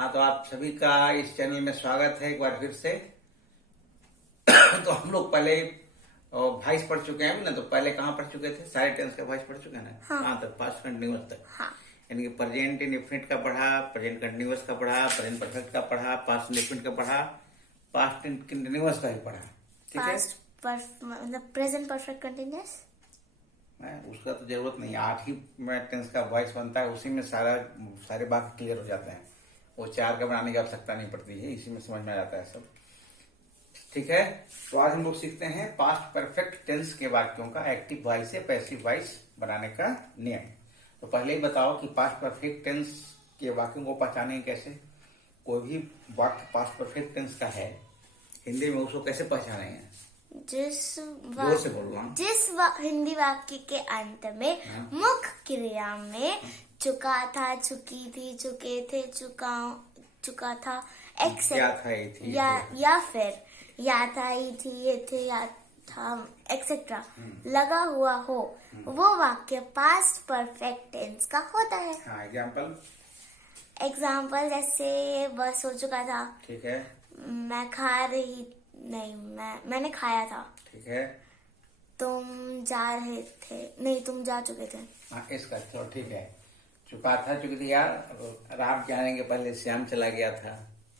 हाँ, तो आप सभी का इस चैनल में स्वागत है एक बार फिर से। तो हम लोग पहले वॉइस पढ़ चुके हैं ना। तो पहले कहाँ पढ़ चुके थे? सारे टेंस का वॉइस पढ़ चुके हैं ना। हाँ। कहाँ तक? पास्ट कंटिन्यूअस तक। हाँ। यानी कि प्रेजेंट इंडेफिनिट का पढ़ा, प्रेजेंट कंटिन्यूअस का पढ़ा, प्रेजेंट परफेक्ट का पढ़ा, पास्ट इंडेफिनिट का पढ़ा, पास्ट कंटिन्यूअस का भी पढ़ा। ठीक है। मतलब प्रेजेंट परफेक्ट कंटिन्यूअस उसका तो जरूरत नहीं, 8 ही में टेंस का वॉइस बनता है, उसी में सारे वाक्य क्लियर हो जाते हैं। वो 4 का बनाने की आवश्यकता नहीं पड़ती है, इसी में समझ में आ जाता है सब। ठीक है। तो आज हम लोग सीखते हैं पास्ट परफेक्ट टेंस के वाक्यों का एक्टिव वॉइस से पैसिव वॉइस बनाने का नियम। तो पहले ही बताओ कि पास्ट परफेक्ट टेंस के वाक्यों को पहचानें कैसे। कोई भी वाक्य पास्ट परफेक्ट टेंस का है, हिंदी में उसको कैसे पहचानेंगे? जिस हिंदी वाक्य के अंत में मुख्य क्रिया में चुका था, चुकी थी, चुके थे, चुका था, या फिर या था, ही थी, ये थे, या था, एक्सेट्रा लगा हुआ हो, वो वाक्य पास्ट परफेक्ट टेंस का होता है। एग्जाम्पल जैसे बस हो चुका था। ठीक है। मैं खा रही नहीं, मैंने खाया था। ठीक है। तुम जा रहे थे, नहीं तुम जा चुके थे। हाँ, इसका तो ठीक है। चुका था, चुकी थी यार। रात के आने के पहले श्याम चला गया था।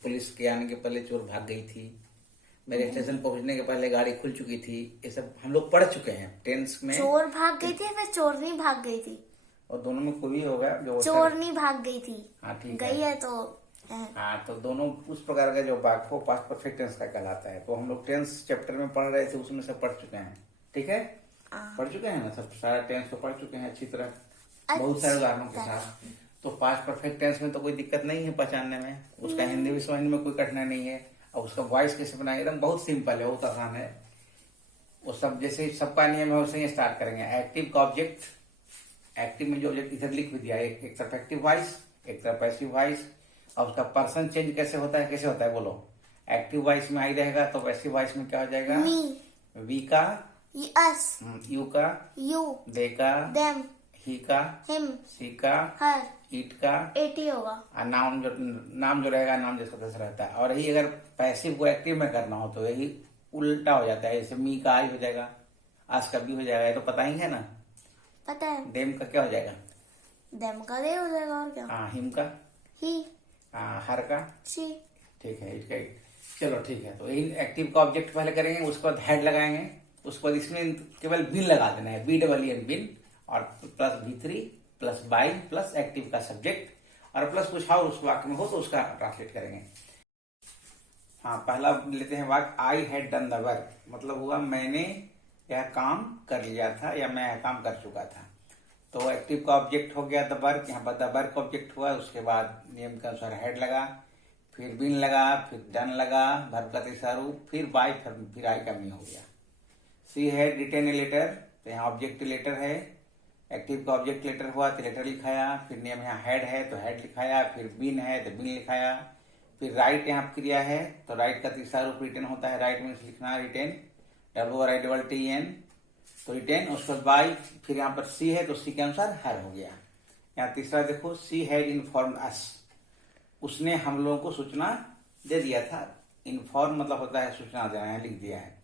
पुलिस के आने के पहले चोर भाग गई थी। मेरे स्टेशन पहुंचने के पहले गाड़ी खुल चुकी थी। ये सब हम लोग पढ़ चुके हैं टेंस में। चोर भाग गई थी, फिर चोरनी भाग गई थी, और दोनों में कोई भी होगा जो चोरनी भाग गई थी। हाँ, ठीक गई है तो हाँ, तो दोनों उस प्रकार का जो वाक्य हो पास्ट परफेक्ट टेंस का कहलाता है। तो हम लोग टेंस चैप्टर में पढ़ रहे थे, उसमें सब पढ़ चुके हैं। ठीक है। पढ़ चुके हैं ना, सब सारा टेंस को पढ़ चुके हैं अच्छी तरह, बहुत सारे उदाहरणों के साथ। तो पास्ट परफेक्ट टेंस में तो कोई दिक्कत नहीं है पहचानने में, उसका हिंदी भी समझने में कोई कठिनाई नहीं है। और उसका वॉइस कैसे बनाए, एकदम बहुत सिंपल है, बहुत आसान है। वो सब जैसे सबका नियम है वैसे ही स्टार्ट करेंगे। एक्टिव का ऑब्जेक्ट, एक्टिव में जो ऑब्जेक्ट इधर लिख भी दिया, एक तरफ एक्टिव वॉइस, एक तरफ पैसिव वॉइस। और उसका पर्सन चेंज कैसे होता है बोलो। एक्टिव वॉइस में आई रहेगा तो पैसिव वॉइस में क्या हो जाएगा? वी का अस, यू का यू, दे का देम, ही का हिम, सी का हर, इट का एटी होगा। और नाम जो रहेगा, नाम जैसा तैसा रहता है। और यही अगर पैसिव को एक्टिव में करना हो तो यही उल्टा हो जाता है। जैसे मी का आई हो जाएगा, आज का बी हो जाएगा। ये तो पता ही है ना। पता है। देम का क्या हो जाएगा? देम का दे हो जाएगा। और क्या? हाँ, हिम का ही, हर का शी। ठीक है, इसका चलो ठीक है। तो यही एक्टिव का ऑब्जेक्ट पहले करेंगे, उसके बाद हेड लगाएंगे, उसके बाद इसमें केवल बिन लगा देना है, BEEN बिन, और plus V3 plus by plus active का सब्जेक्ट, और प्लस कुछ और उस वाक्य में हो तो उसका ट्रांसलेट करेंगे। हाँ, पहला लेते हैं वाक्य I had done the work, मतलब हुआ मैंने यह काम कर लिया था या मैं यह काम कर चुका था। तो एक्टिव का ऑब्जेक्ट हो गया द वर्क, यहाँ पर द वर्क ऑब्जेक्ट हुआ। उसके बाद नियम के अनुसार हेड लगा, फिर बिन लगा, फिर डन लगा, वर्ब का तीसरा रूप, फिर बाई, फिर आई का मी हो गया। She had written a letter, तो यहाँ ऑब्जेक्ट लेटर है। एक्टिव का ऑब्जेक्ट लेटर हुआ तो लेटर लिखाया, फिर नियम यहाँ हेड है तो हेड लिखाया, फिर बिन है तो बिन लिखाया, फिर राइट यहाँ क्रिया है तो राइट का तीसरा रूप रिटेन होता है। राइट मीन्स लिखना, रिटेन, WRITEN, तो रिटेन। उसके बाद बाई, फिर यहाँ पर सी है तो सी के अनुसार हर हो गया। यहाँ तीसरा देखो, सी हैड इन्फॉर्म अस, उसने हम लोगों को सूचना दे दिया था। इन्फॉर्म मतलब होता है सूचना देना, यहाँ लिख दिया है।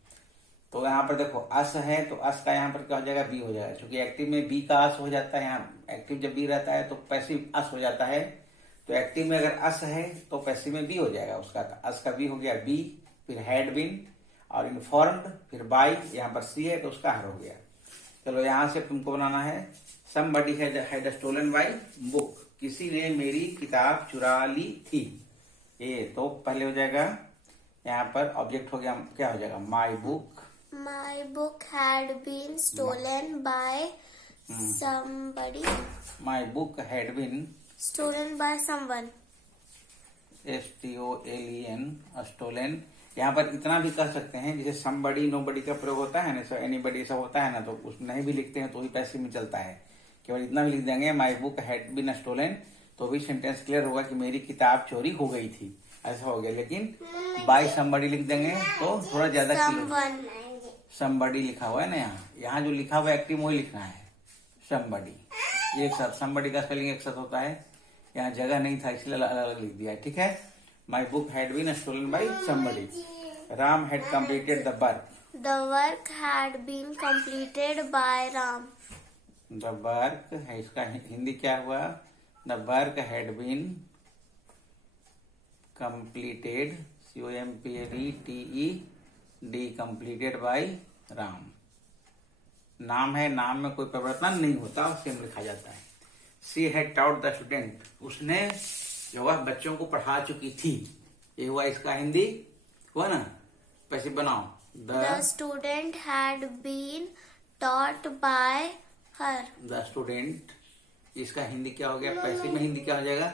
तो यहाँ पर देखो अस है तो अस का यहाँ पर क्या हो जाएगा? बी हो जाएगा, क्योंकि एक्टिव में बी का अस हो जाता है। यहाँ एक्टिव जब बी रहता है तो पैसिव अस हो जाता है। तो एक्टिव में अगर अस है तो पैसिव में बी हो जाएगा, उसका अस का बी हो गया बी, फिर हैड बिन और इन्फॉर्म्ड, फिर बाई, यहाँ पर सी है तो उसका हर हो गया। चलो यहाँ से तुमको बनाना है somebody had stolen my book, किसी ने मेरी किताब चुरा ली थी। ये तो पहले हो जाएगा, यहाँ पर ऑब्जेक्ट हो गया, क्या हो जाएगा? My book, My book had been stolen by somebody. My book had been stolen by someone. STOLEN, stolen। यहाँ पर इतना भी कह सकते हैं, जैसे somebody nobody का प्रयोग होता है ना, anybody सब होता है ना, तो उसमें नहीं भी लिखते हैं तो भी पैसिव में चलता है। केवल इतना भी लिख देंगे my book had been stolen, तो भी सेंटेंस क्लियर होगा कि मेरी किताब चोरी हो गई थी, ऐसा हो गया। लेकिन by somebody लिख देंगे तो थोड़ा ज्यादा क्लियर। समबडी लिखा हुआ है ना, यहाँ जो लिखा हुआ है एक्टिव वही लिखना है, समबडी। एक साथ समबडी का स्पेलिंग एक साथ होता है। यहाँ जगह नहीं था इसलिए अलग अलग लिख दिया है, ठीक है। My book had been stolen by somebody. Ram had completed the work. The work had been completed by Ram. The work है, इसका हिंदी क्या हुआ? The work had been completed, COMPLETED completed by Ram. नाम है, नाम में कोई परिवर्तन नहीं होता, सेम लिखा जाता है। She had taught the student, उसने जो वह बच्चों को पढ़ा चुकी थी। ये हुआ इसका हिंदी हुआ ना, पैसे बनाओ। The student had been taught by her. The student, इसका हिंदी क्या हो गया? पैसे में हिंदी क्या हो जाएगा?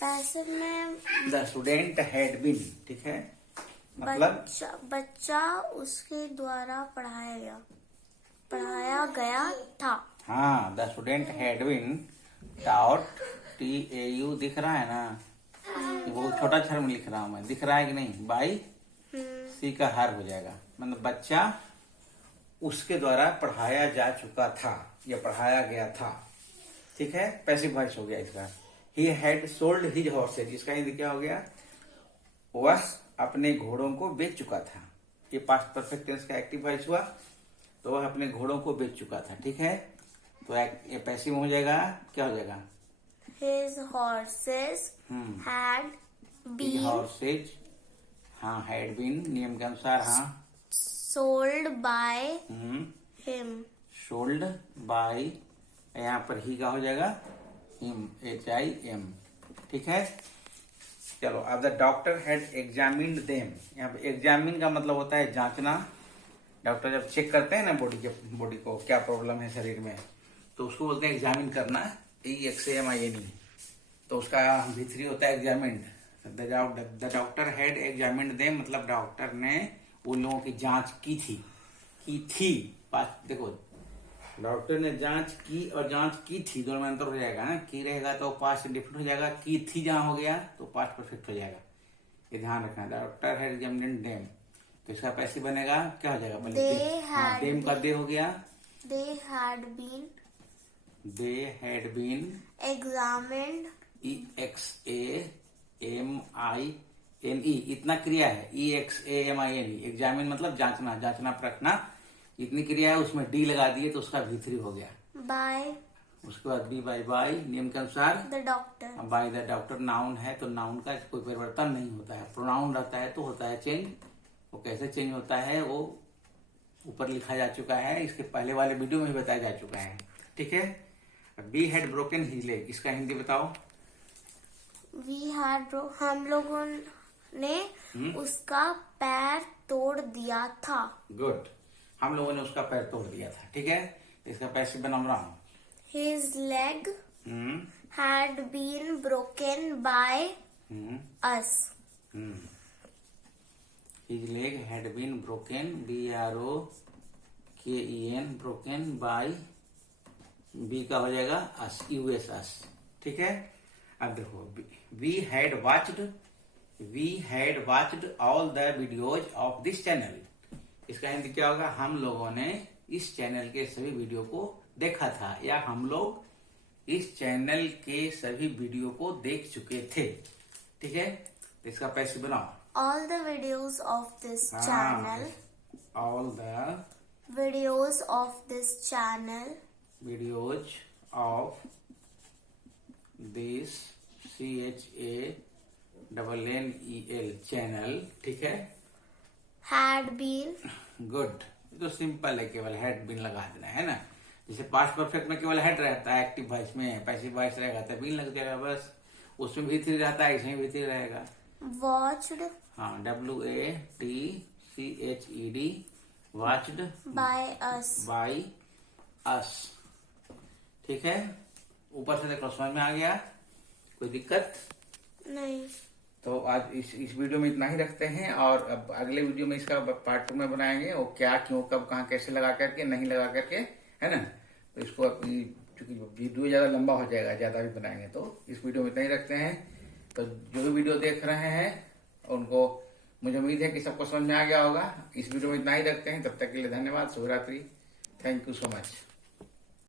पैसे में द स्टूडेंट हैड बीन, ठीक है, मतलब बच्चा उसके द्वारा पढ़ाया गया था। हाँ, the student had been taught, TAU दिख रहा है ना, वो छोटा अक्षर में लिख रहा हूं मैं, दिख रहा है कि नहीं? बाई सी का हार हो जाएगा, मतलब बच्चा उसके द्वारा पढ़ाया जा चुका था या पढ़ाया गया था, ठीक है। पैसिव वॉइस हो गया इसका। He had sold his horse's, इसका हिंदी क्या हो गया? वह अपने घोड़ों को बेच चुका था। ये पास्ट परफेक्ट टेंस का एक्टिव वॉइस हुआ, तो वह अपने घोड़ों को बेच चुका था, ठीक है। तो ये पैसिव हो जाएगा, क्या हो जाएगा? His horses had been horse's, हाँ, हैड बीन नियम के अनुसार, हाँ, sold by him. Sold by, यहाँ पर ही का हो जाएगा हिम, HIM, ठीक है। चलो, अब the doctor had examined them. यहाँ पे एग्जामिन का मतलब होता है जांचना। डॉक्टर जब चेक करते हैं ना बॉडी को क्या प्रॉब्लम है शरीर में, तो उसको बोलते हैं एग्जामिन करना, EXAMINE। तो उसका V3 होता है examined. The doctor had examined them, मतलब डॉक्टर ने उन लोगों की जांच की थी। देखो, डॉक्टर ने जांच की और जांच की थी, दोनों में अंतर हो जाएगा ना। की रहेगा तो पास्ट डिफरेंट हो जाएगा, की थी जहां हो गया तो पास्ट परफेक्ट हो जाएगा, ये ध्यान रखना। डॉक्टर हैड एग्जामिन्ड देम, तो इसका पैसे बनेगा, क्या हो जाएगा? देम का दे हो गया। They had been examined. EXAMINE, इतना क्रिया है। EXAMINE, एग्जामिन मतलब जांचना परखना, इतनी क्रिया है, उसमें D लगा दिए तो उसका V3 हो गया। By उसके बाद B बाय नियम के अनुसार the doctor. By the doctor noun है, तो नाउन का कोई परिवर्तन नहीं होता है। प्रोनाउन रहता है तो होता है चेंज। वो कैसे चेंज होता है वो ऊपर लिखा जा चुका है, इसके पहले वाले वीडियो में भी बताया जा चुका है, ठीक है। Be had broken his leg, इसका हिंदी बताओ। हम लोगों ने उसका पैर तोड़ दिया था। गुड, हम लोगों ने उसका पैर तोड़ दिया था, ठीक है। इसका पैसे बना रहा हूं। His leg had been broken by us. His leg had been broken, BROKEN, broken by, be का हो जाएगा us, US us, ठीक है। अब देखो, we had watched all the videos of this channel, इसका हिंदी क्या होगा? हम लोगों ने इस चैनल के सभी वीडियो को देखा था, या हम लोग इस चैनल के सभी वीडियो को देख चुके थे, ठीक है। इसका पैसे बनाओ। All the videos of this channel. All the videos of this channel. Videos of this CHANNEL channel, ठीक है। Had been. गुड, तो सिंपल है, केवल हैड बीन लगा देना है ना। जैसे पास्ट परफेक्ट में केवल हैड रहता है, एक्टिव वॉइस में पैसिव वॉइस रहेगा तो बीन लग जाएगा बस। उसमें V3 रहता है, इसमें V3 रहेगा। Watched. हाँ, WATCHED, watched by us. by us, ठीक है। ऊपर से देखो, समझ में आ गया? कोई दिक्कत नहीं। तो आज इस वीडियो में इतना ही रखते हैं, और अब अगले वीडियो में इसका पार्ट 2 में बनाएंगे, वो क्या, क्यों, कब, कहाँ, कैसे लगा करके, नहीं लगा करके, है ना। तो इसको चूंकि वीडियो ज्यादा लंबा हो जाएगा, ज्यादा भी बनाएंगे, तो इस वीडियो में इतना ही रखते हैं। तो जो भी वीडियो देख रहे हैं उनको, मुझे उम्मीद है कि सबको समझ में आ गया होगा। इस वीडियो में इतना ही रखते हैं, तब तक के लिए धन्यवाद, शुभरात्रि, थैंक यू सो मच।